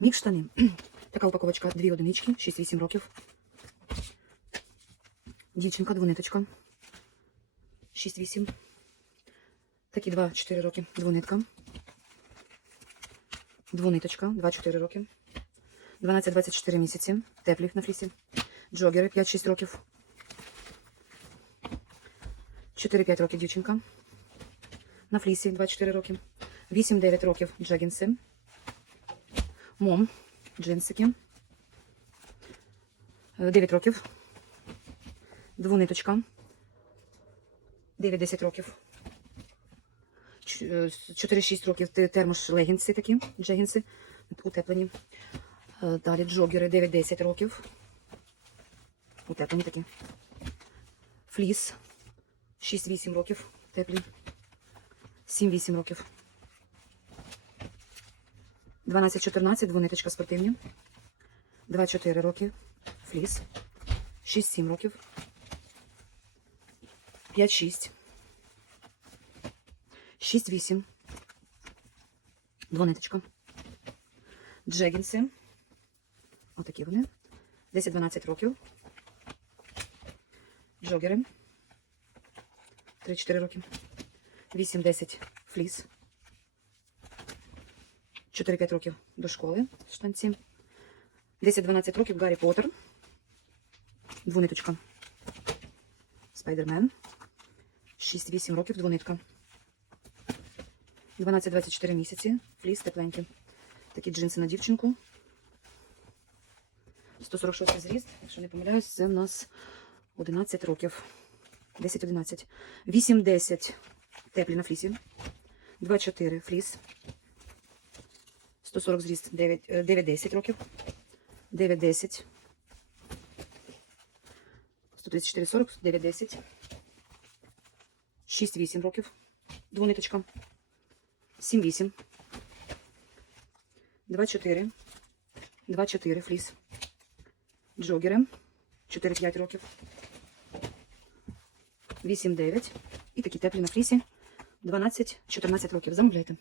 Мік штани. Така упаковочка, дві одинички, 6-8 років. Дівчинка, двониточка. 6-8. Такі 2-4 роки. Двонитка. Двониточка, 2-4 роки. 12-24 місяці. Теплі на флісі. Джогери 5-6 років. 4-5 років дівчинка. На флісі 24 роки. 8-9 років джегінси. Мом. Джинсики. 9 років. Двониточка. 9-10 років. Е, 4-6 років те- термош легінси такі, джегінси, утеплені. Е, Далі джогери 9-10 років. Утеплені такі. Фліс 6-8 років. Теплі. 7-8 років. 12-14, двониточка спортивні. 2-4 роки. Фліс. 6-7 років. 5-6. 6-8. Двониточка. Джегінси. Отакі вони. 10-12 років. Джогери. 3-4 роки. 8-10 фліс. 4-5 років до школи штанці. 10-12 років Гаррі Поттер. Двониточка. Спайдермен. 6-8 років двонитка. 12-24 місяці. Фліс тепленький. Такі джинси на дівчинку. 146 зріст, якщо не помиляюсь, це в нас 11 років. 10-11. 8-10 теплі на флісі. 2-4 фліс. 140 зріст 9, е, 9-10 років. 9-10. 134 40, 9-10. 6-8 років. Двониточка. 7-8. 2-4. 2-4 фліс. Джогери. 4-5 років. 8-9. І такі теплі на флісі. 12-14 років. Замовляйте.